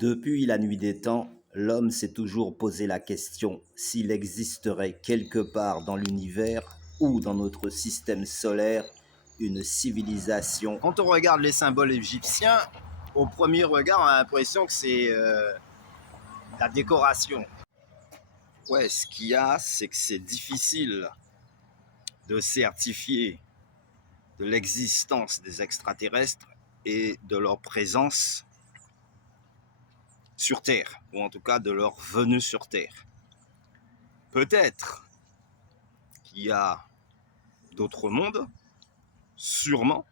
Depuis la nuit des temps, l'homme s'est toujours posé la question s'il existerait quelque part dans l'univers ou dans notre système solaire une civilisation. Quand on regarde les symboles égyptiens, au premier regard, on a l'impression que c'est la décoration. Ouais, ce qu'il y a, c'est que c'est difficile de certifier de l'existence des extraterrestres et de leur présence sur Terre, ou en tout cas de leur venue sur Terre. Peut-être qu'il y a d'autres mondes, sûrement,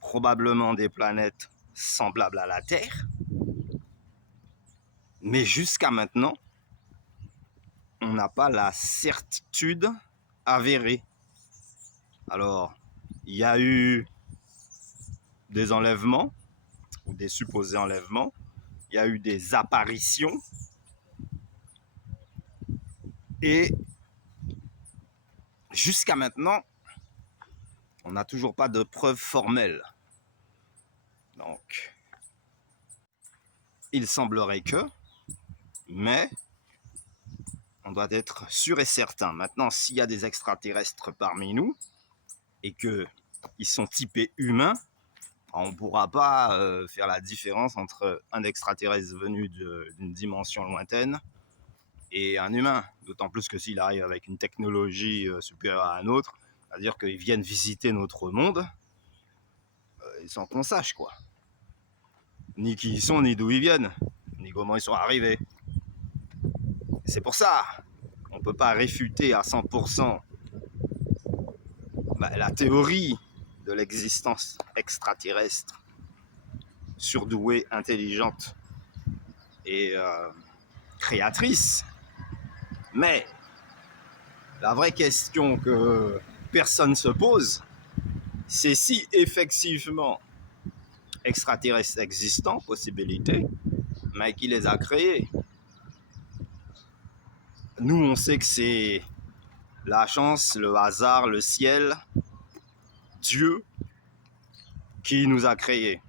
probablement des planètes semblables à la Terre, mais jusqu'à maintenant, on n'a pas la certitude avérée. Alors, il y a eu des enlèvements, ou des supposés enlèvements, il y a eu des apparitions, et jusqu'à maintenant, on n'a toujours pas de preuves formelles. Donc, il semblerait que, mais on doit être sûr et certain. Maintenant, s'il y a des extraterrestres parmi nous et qu'ils sont typés humains, on ne pourra pas faire la différence entre un extraterrestre venu d'une dimension lointaine et un humain. D'autant plus que s'il arrive avec une technologie supérieure à la nôtre, c'est-à-dire qu'ils viennent visiter notre monde, sans qu'on sache quoi. Ni qui ils sont, ni d'où ils viennent, ni comment ils sont arrivés. C'est pour ça qu'on ne peut pas réfuter à 100% la théorie de l'existence extraterrestre, surdouée, intelligente et créatrice. Mais la vraie question que personne ne se pose, c'est si effectivement extraterrestres existants, possibilité, mais qui les a créés. Nous, on sait que c'est la chance, le hasard, le ciel, Dieu qui nous a créés.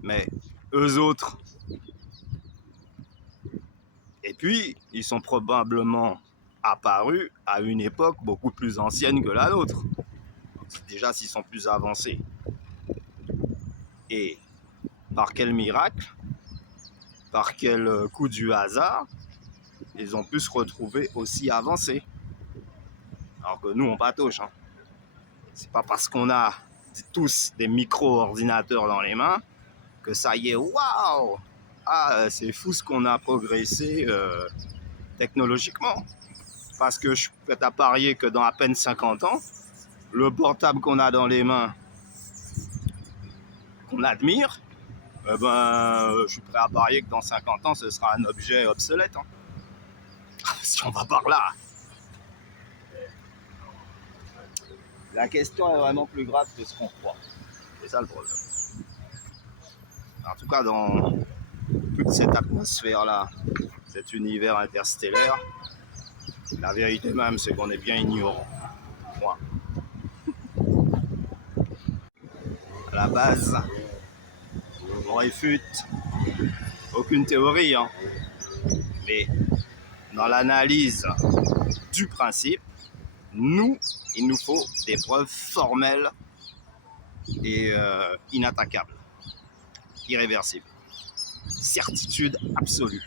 Mais eux autres, et puis ils sont probablement apparus à une époque beaucoup plus ancienne que la nôtre. Déjà s'ils sont plus avancés. Et par quel miracle, par quel coup du hasard, ils ont pu se retrouver aussi avancés. Alors que nous, on patauche. Hein. C'est pas parce qu'on a tous des micro-ordinateurs dans les mains que ça y est, waouh! Ah, c'est fou ce qu'on a progressé technologiquement. Parce que je peux à parier que dans à peine 50 ans, le portable qu'on a dans les mains, qu'on admire, je suis prêt à parier que dans 50 ans, ce sera un objet obsolète. Hein. Si on va par là. La question est vraiment plus grave que ce qu'on croit. C'est ça le problème. En tout cas, dans toute cette atmosphère-là, cet univers interstellaire, la vérité même, c'est qu'on est bien ignorant. Point. À la base, on réfute aucune théorie, hein. Mais dans l'analyse du principe, il nous faut des preuves formelles et inattaquables, irréversibles. Certitude absolue.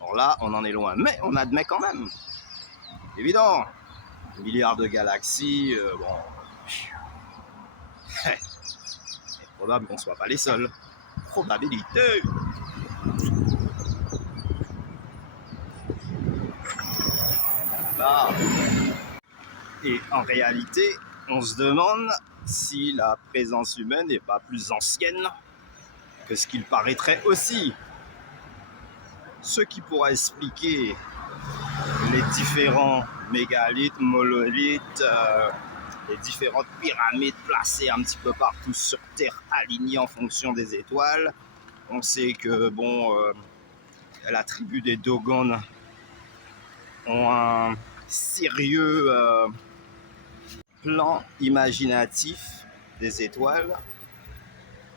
Alors là, on en est loin, mais on admet quand même. Évident, milliards de galaxies, bon. C'est probable qu'on ne soit pas les seuls. Probabilité. Là. Et en réalité, on se demande si la présence humaine n'est pas plus ancienne que ce qu'il paraîtrait aussi. Ce qui pourra expliquer les différents mégalithes, monolithes, les différentes pyramides placées un petit peu partout sur Terre, alignées en fonction des étoiles. On sait que la tribu des Dogon ont un sérieux plan imaginatif des étoiles.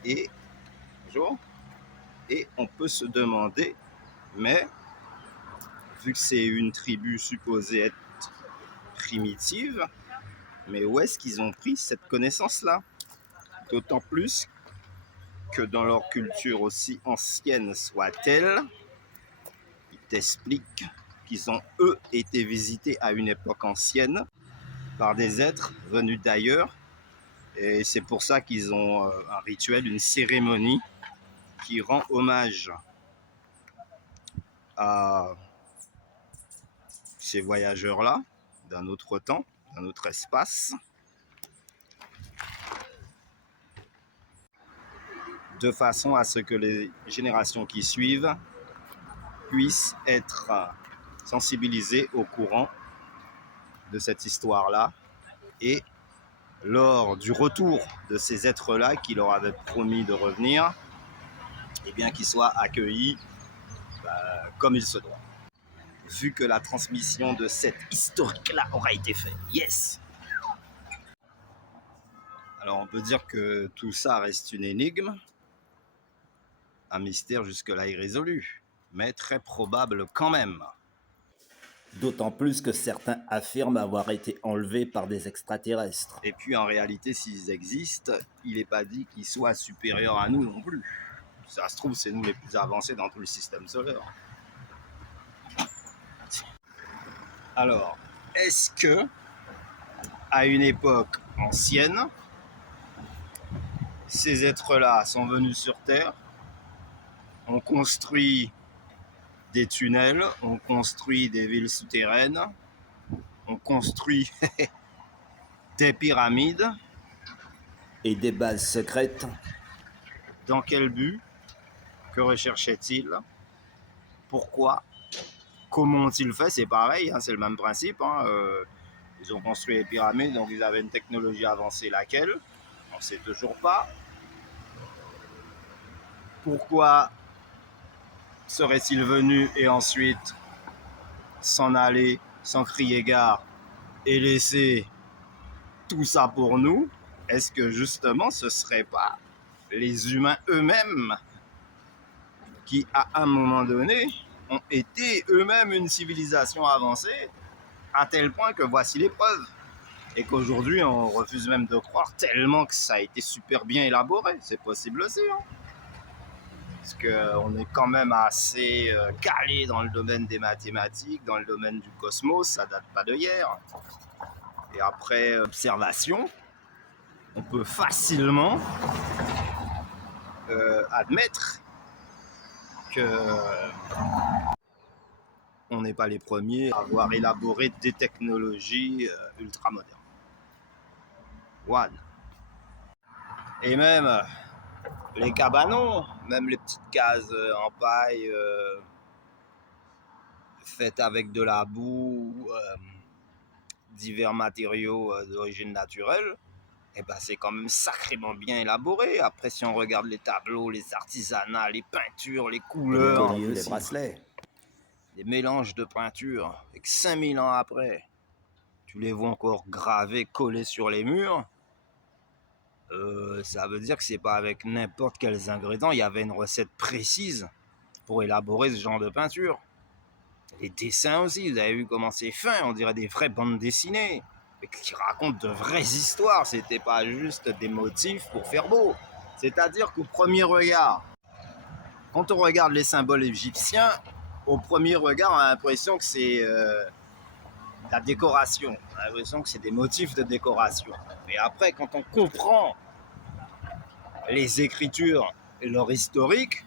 Et bonjour. Et on peut se demander, mais vu que c'est une tribu supposée être primitive, mais où est-ce qu'ils ont pris cette connaissance-là? D'autant plus que dans leur culture, aussi ancienne soit-elle, ils t'expliquent qu'ils ont, eux, été visités à une époque ancienne par des êtres venus d'ailleurs. Et c'est pour ça qu'ils ont un rituel, une cérémonie qui rend hommage à ces voyageurs-là d'un autre temps, d'un autre espace, de façon à ce que les générations qui suivent puissent être sensibilisées au courant de cette histoire-là et lors du retour de ces êtres-là qui leur avaient promis de revenir, et bien qu'ils soient accueillis comme il se doit. Vu que la transmission de cette historique-là aura été faite. Yes! Alors on peut dire que tout ça reste une énigme, un mystère jusque-là irrésolu, mais très probable quand même. D'autant plus que certains affirment avoir été enlevés par des extraterrestres. Et puis en réalité, s'ils existent, il n'est pas dit qu'ils soient supérieurs à nous non plus. Ça se trouve, c'est nous les plus avancés dans tout le système solaire. Alors, est-ce que, à une époque ancienne, ces êtres-là sont venus sur Terre, ont construit des tunnels, ont construit des villes souterraines, ont construit des pyramides? Et des bases secrètes? Dans quel but? Que recherchaient-ils? Pourquoi? Comment ont-ils fait? C'est pareil, hein, c'est le même principe. Ils ont construit les pyramides, donc ils avaient une technologie avancée. Laquelle? On ne sait toujours pas. Pourquoi seraient-ils venus et ensuite s'en aller sans crier gare et laisser tout ça pour nous? Est-ce que justement ce ne serait pas les humains eux-mêmes qui, à un moment donné, ont été eux-mêmes une civilisation avancée, à tel point que voici les preuves? Et qu'aujourd'hui, on refuse même de croire, tellement que ça a été super bien élaboré. C'est possible aussi, hein? Parce qu'on est quand même assez calé dans le domaine des mathématiques, dans le domaine du cosmos, ça date pas de hier. Et après observation, on peut facilement admettre que on n'est pas les premiers à avoir élaboré des technologies ultra modernes. One. Et même les cabanons, même les petites cases en paille faites avec de la boue, divers matériaux d'origine naturelle, et ben c'est quand même sacrément bien élaboré. Après, si on regarde les tableaux, les artisanats, les peintures, les couleurs, Les bracelets. des mélanges de peintures, et que 5000 ans après, tu les vois encore gravés, collés sur les murs, ça veut dire que c'est pas avec n'importe quels ingrédients. Il y avait une recette précise pour élaborer ce genre de peinture. Les dessins aussi, vous avez vu comment c'est fin, on dirait des vraies bandes dessinées, et qui racontent de vraies histoires, c'était pas juste des motifs pour faire beau. C'est-à-dire qu'au premier regard, quand on regarde les symboles égyptiens, au premier regard, on a l'impression que c'est la décoration, on a l'impression que c'est des motifs de décoration. Mais après, quand on comprend les écritures et leur historique,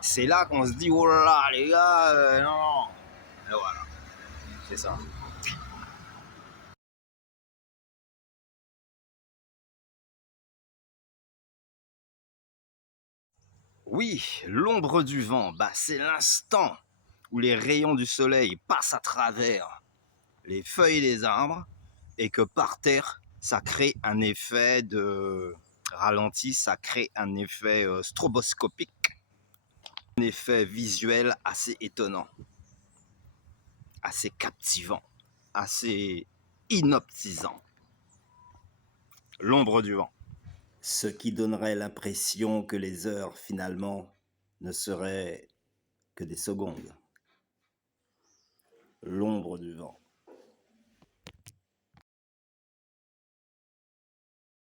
c'est là qu'on se dit, oh là là, les gars, non. Et voilà, c'est ça. Oui, l'ombre du vent, c'est l'instant où les rayons du soleil passent à travers les feuilles des arbres et que par terre, ça crée un effet de ralenti, ça crée un effet stroboscopique, un effet visuel assez étonnant, assez captivant, assez inoptisant. L'ombre du vent. Ce qui donnerait l'impression que les heures, finalement, ne seraient que des secondes, l'ombre du vent.